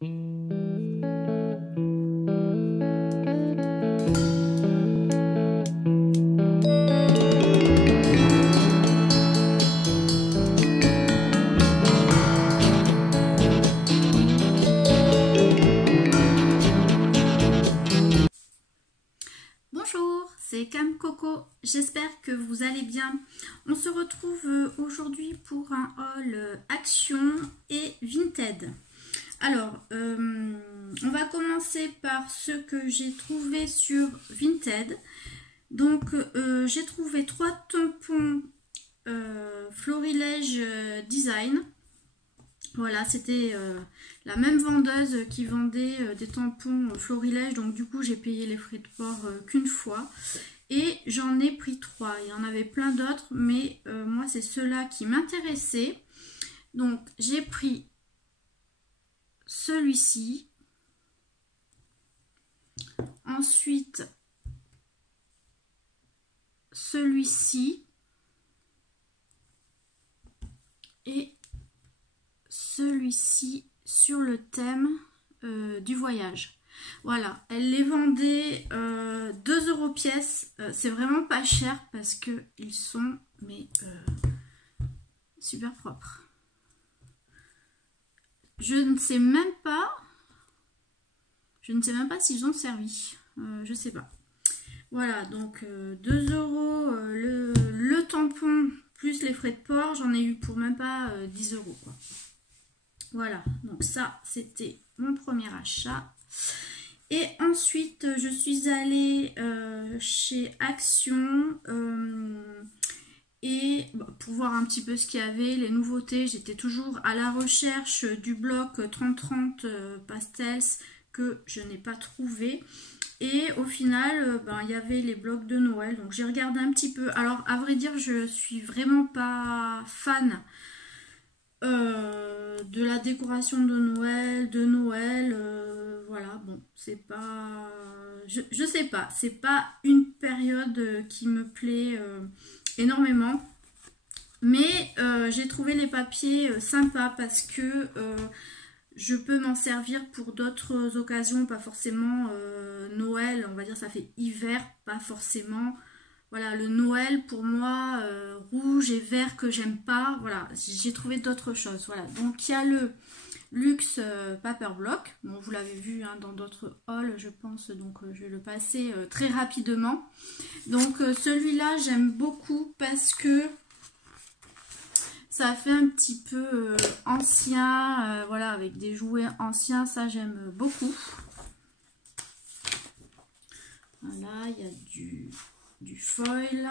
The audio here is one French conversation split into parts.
Bonjour, c'est Cam Coco, j'espère que vous allez bien. On se retrouve aujourd'hui pour un haul Action et Vinted. Alors, on va commencer par ce que j'ai trouvé sur Vinted. Donc, j'ai trouvé 3 tampons Florilège Design. Voilà, c'était la même vendeuse qui vendait des tampons Florilège, donc du coup j'ai payé les frais de port qu'une fois. Et j'en ai pris 3, il y en avait plein d'autres, mais moi c'est ceux-là qui m'intéressaient. Donc j'ai pris celui-ci, ensuite celui-ci, et celui-ci sur le thème du voyage. Voilà, elle les vendait 2 € pièce. C'est vraiment pas cher parce que ils sont super propres. Je ne sais même pas s'ils ont servi. Je sais pas. Voilà, donc 2 € le tampon plus les frais de port. J'en ai eu pour même pas 10 € quoi. Voilà, donc ça c'était mon premier achat. Et ensuite je suis allée chez Action et pour voir un petit peu ce qu'il y avait, les nouveautés. J'étais toujours à la recherche du bloc 30-30 Pastels que je n'ai pas trouvé. Et au final, il y avait les blocs de Noël. Donc j'ai regardé un petit peu. Alors à vrai dire, je suis vraiment pas fan de la décoration de Noël, voilà, bon, c'est pas, je sais pas, c'est pas une période qui me plaît énormément, mais j'ai trouvé les papiers sympas parce que je peux m'en servir pour d'autres occasions, pas forcément Noël, on va dire ça fait hiver, pas forcément. Voilà, le Noël pour moi, rouge et vert que j'aime pas. Voilà, j'ai trouvé d'autres choses. Voilà, donc il y a le Luxe Paper Block. Bon, vous l'avez vu hein, dans d'autres hauls, je pense. Donc je vais le passer très rapidement. Donc celui-là, j'aime beaucoup parce que ça fait un petit peu ancien. Voilà, avec des jouets anciens, ça j'aime beaucoup. Voilà, il y a du foil,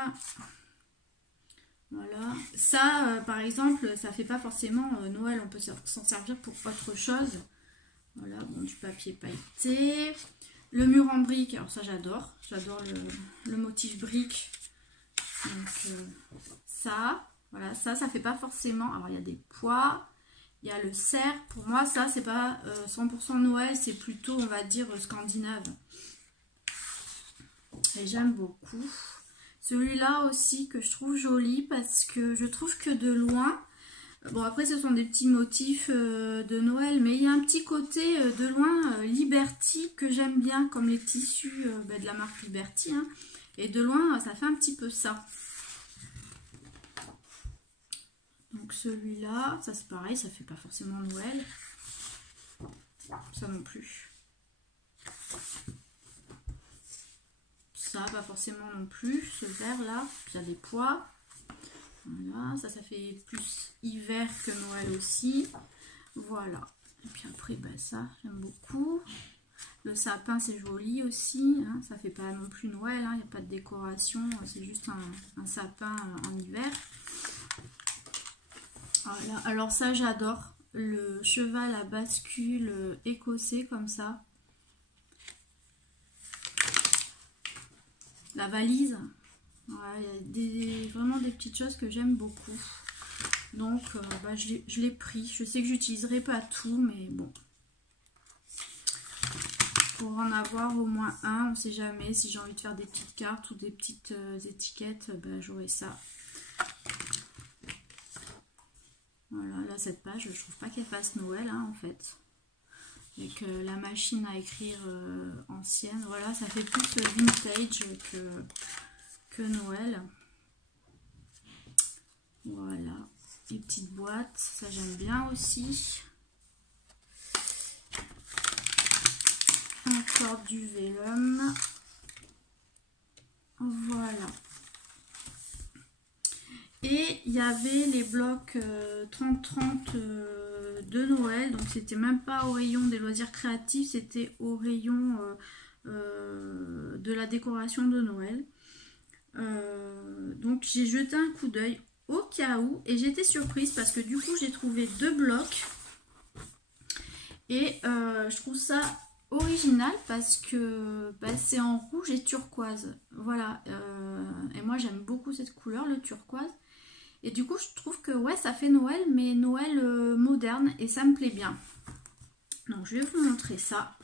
voilà, ça par exemple ça fait pas forcément Noël, on peut s'en servir pour autre chose. Voilà, bon, du papier pailleté, le mur en brique, alors ça j'adore le motif brique. Donc ça, voilà, ça fait pas forcément, alors il y a des pois, il y a le cerf, pour moi ça c'est pas 100% Noël, c'est plutôt on va dire scandinave. Et j'aime beaucoup. Celui-là aussi que je trouve joli parce que je trouve que de loin, bon après ce sont des petits motifs de Noël, mais il y a un petit côté de loin Liberty que j'aime bien, comme les tissus de la marque Liberty. Hein. Et de loin ça fait un petit peu ça. Donc celui-là, ça c'est pareil, ça fait pas forcément Noël. Ça non plus. Ça, pas forcément non plus, ce vert là, il y a des pois. Voilà, ça fait plus hiver que Noël aussi. Voilà, et puis après, ça, j'aime beaucoup. Le sapin, c'est joli aussi, hein. Ça fait pas non plus Noël, il n'y a pas de décoration, c'est juste un sapin en hiver. Voilà, alors ça, j'adore. Le cheval à bascule écossais comme ça. La valise, voilà, il y a vraiment des petites choses que j'aime beaucoup. Donc je l'ai pris. Je sais que j'utiliserai pas tout, mais bon. Pour en avoir au moins un, on sait jamais. Si j'ai envie de faire des petites cartes ou des petites étiquettes, j'aurai ça. Voilà, là cette page, je trouve pas qu'elle fasse Noël hein, en fait. avec la machine à écrire ancienne. Voilà, ça fait plus vintage que Noël. Voilà, les petites boîtes, ça j'aime bien aussi. Encore du vélum. Voilà. Et il y avait les blocs 30-30 de Noël. Donc c'était même pas au rayon des loisirs créatifs, c'était au rayon de la décoration de Noël. Donc j'ai jeté un coup d'œil au cas où et j'étais surprise parce que du coup j'ai trouvé 2 blocs. Et je trouve ça original parce que c'est en rouge et turquoise. Voilà. Et moi j'aime beaucoup cette couleur, le turquoise. Et du coup je trouve que ouais, ça fait Noël, mais Noël moderne, et ça me plaît bien. Donc je vais vous montrer ça.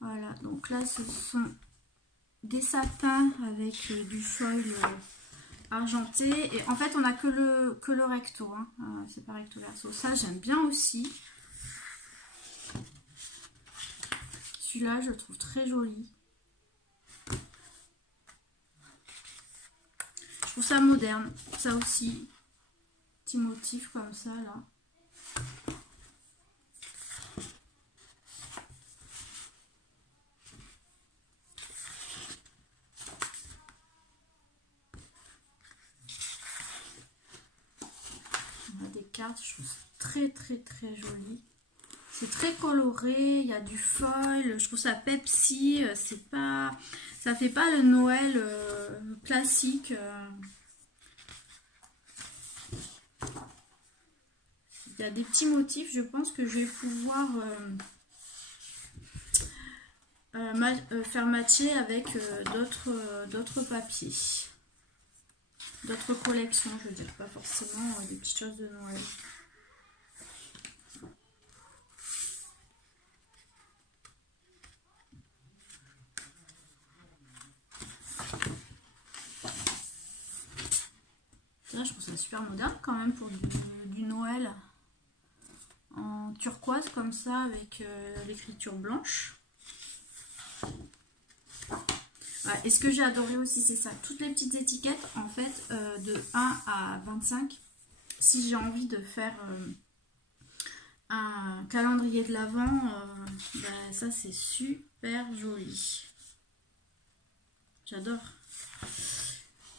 Voilà, donc là ce sont des sapins avec du foil argenté. Et en fait on n'a que le recto, hein. C'est pas recto verso. Ça j'aime bien aussi. Celui-là je le trouve très joli. Je trouve ça moderne. Ça aussi. Petit motif comme ça là. On a des cartes, je trouve très joli. C'est très coloré, il y a du foil, je trouve ça Pepsi, c'est pas, ça fait pas le Noël classique. Il y a des petits motifs, je pense que je vais pouvoir faire matcher avec d'autres papiers, d'autres collections, je veux dire, pas forcément des petites choses de Noël. Là, je trouve ça super moderne quand même pour du Noël en turquoise comme ça avec l'écriture blanche. Ouais, et ce que j'ai adoré aussi, c'est ça, toutes les petites étiquettes en fait de 1 à 25. Si j'ai envie de faire un calendrier de l'Avent, ça c'est super joli. J'adore.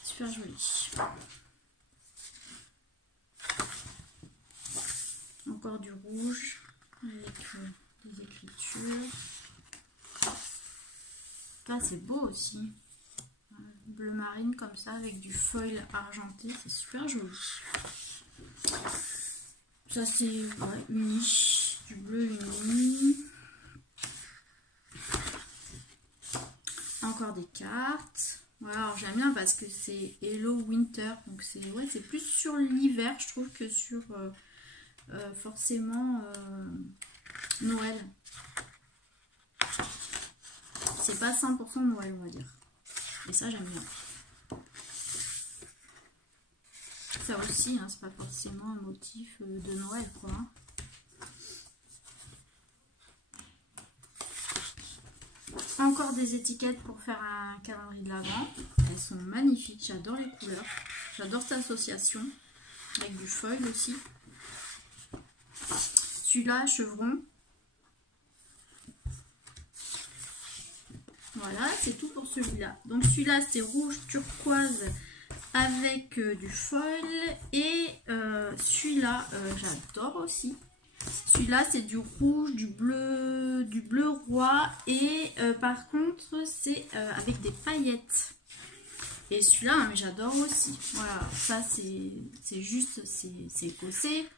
Super joli. Encore du rouge avec des écritures. Là c'est beau aussi. Bleu marine comme ça avec du foil argenté. C'est super joli. Ça c'est uni. Du bleu uni. Encore des cartes. Voilà, alors j'aime bien parce que c'est Hello Winter. Donc c'est plus sur l'hiver je trouve que sur... forcément Noël. C'est pas 100% Noël on va dire. Et ça j'aime bien. Ça aussi hein, c'est pas forcément un motif de Noël quoi. Hein. Encore des étiquettes pour faire un calendrier de l'Avent. Elles sont magnifiques, j'adore les couleurs. J'adore cette association. Avec du foil aussi. Celui-là, chevron. Voilà, c'est tout pour celui-là. Donc celui-là, c'est rouge turquoise avec du foil. Et celui-là, j'adore aussi. Celui-là, c'est du rouge, du bleu roi. Et par contre, c'est avec des paillettes. Et celui-là, mais j'adore aussi. Voilà, ça, c'est juste, c'est écossais.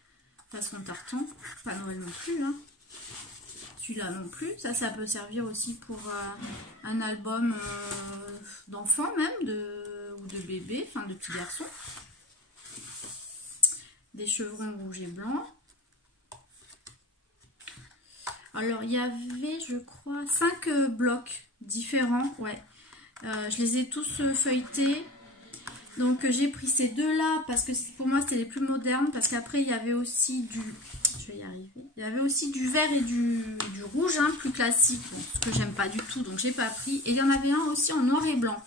Façon tartan, pas Noël non plus, hein. Celui-là non plus, ça peut servir aussi pour un album d'enfants même, ou de bébés, enfin de petits garçons. Des chevrons rouges et blancs. Alors il y avait, je crois, 5 blocs différents, ouais. Je les ai tous feuilletés. Donc j'ai pris ces deux là parce que pour moi c'était les plus modernes, parce qu'après il y avait aussi du... Je vais y arriver. avait aussi du vert et du rouge, hein, plus classique, bon, ce que j'aime pas du tout, donc j'ai pas pris. Et il y en avait un aussi en noir et blanc.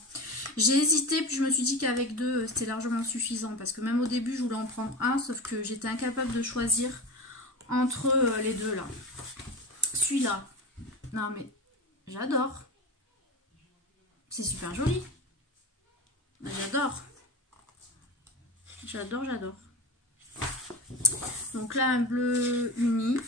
J'ai hésité, puis je me suis dit qu'avec deux, c'était largement suffisant. Parce que même au début, je voulais en prendre un, sauf que j'étais incapable de choisir entre les deux là. Celui-là, non mais j'adore. C'est super joli. J'adore. J'adore, j'adore. Donc là, un bleu uni.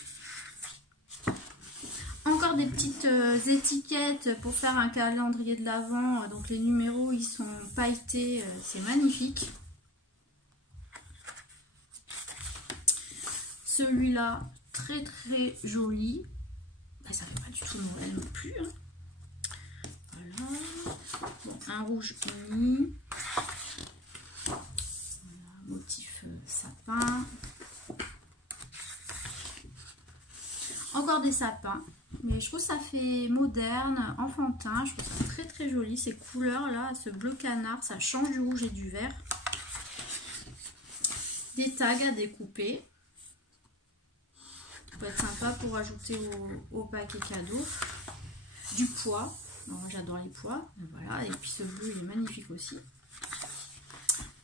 Encore des petites étiquettes pour faire un calendrier de l'Avent. Donc les numéros, ils sont pailletés. C'est magnifique. Celui-là, très très joli. Ben, ça fait pas du tout Noël non plus. Hein. Voilà. Bon, un rouge uni. Voilà, motif sapin. Encore des sapins. Mais je trouve ça fait moderne, enfantin. Je trouve ça très très joli. Ces couleurs là, ce bleu canard, ça change du rouge et du vert. Des tags à découper. Ça peut être sympa pour ajouter au paquet cadeau. Du pois. Alors, j'adore les pois. Voilà. Et puis ce bleu il est magnifique aussi.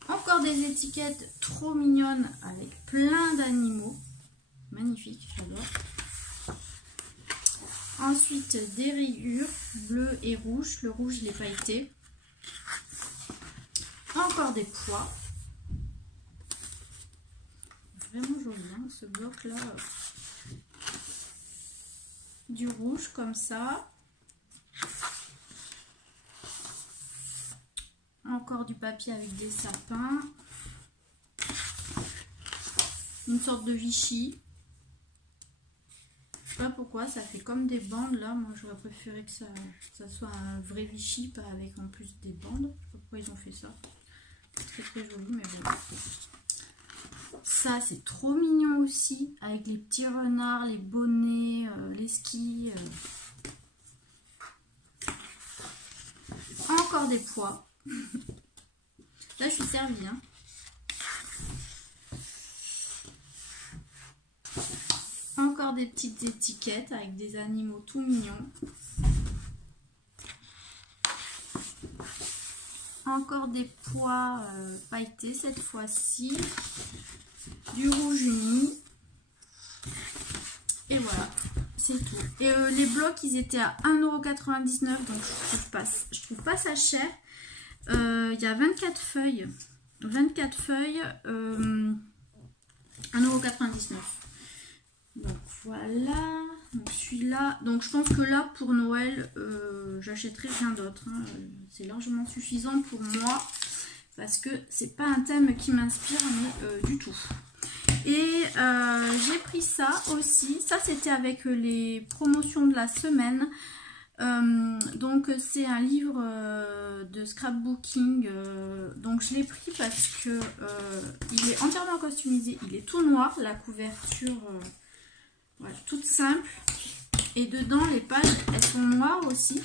Encore des étiquettes trop mignonnes avec plein d'animaux. Magnifique, j'adore. Ensuite, des rayures bleues et rouges. Le rouge, il est pailleté. Encore des pois. Vraiment joli, hein, ce bloc-là. Du rouge, comme ça. Encore du papier avec des sapins. Une sorte de Vichy. Je sais pas pourquoi, ça fait comme des bandes là. Moi j'aurais préféré que ça soit un vrai Vichy, pas avec en plus des bandes. Je sais pas pourquoi ils ont fait ça. C'est très très joli, mais bon. Ça c'est trop mignon aussi, avec les petits renards, les bonnets, les skis. Encore des pois. Là je suis servie. Hein. Encore des petites étiquettes avec des animaux tout mignons. Encore des pois pailletés cette fois-ci. Du rouge uni. Et voilà, c'est tout. Et les blocs, ils étaient à 1,99 €. Donc je trouve pas ça cher. Il y a 24 feuilles. 24 feuilles, 1,99 €. Donc voilà, donc celui-là, donc je pense que là pour Noël, j'achèterai rien d'autre, hein. C'est largement suffisant pour moi parce que c'est pas un thème qui m'inspire mais du tout. Et j'ai pris ça aussi, ça c'était avec les promotions de la semaine. Donc c'est un livre de scrapbooking, donc je l'ai pris parce que il est entièrement customisé, il est tout noir, la couverture. Voilà, toute simple. Et dedans, les pages, elles sont noires aussi.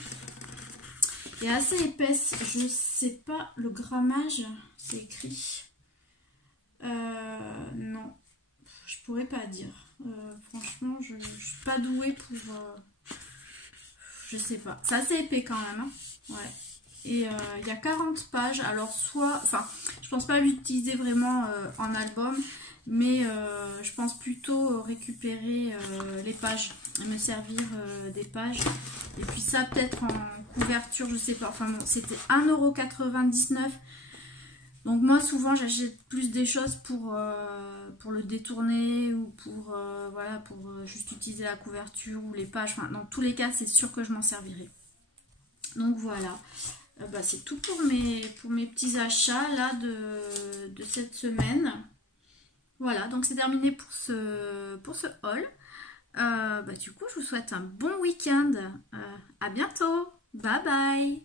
Et assez épaisses. Je sais pas le grammage. C'est écrit. Non. Je pourrais pas dire. Franchement, je suis pas douée pour... je sais pas. C'est assez épais quand même. Hein. Ouais. Et il y a 40 pages. Alors soit... Enfin, je pense pas l'utiliser vraiment en album. Mais je pense plutôt récupérer les pages, me servir des pages. Et puis ça peut-être en couverture, je sais pas. Enfin bon, c'était 1,99 €. Donc moi souvent j'achète plus des choses pour le détourner ou pour voilà, pour juste utiliser la couverture ou les pages. Enfin, dans tous les cas, c'est sûr que je m'en servirai. Donc voilà. Bah, c'est tout pour mes petits achats là de cette semaine. Voilà, donc c'est terminé pour ce haul. Bah, du coup, je vous souhaite un bon week-end. À bientôt. Bye bye.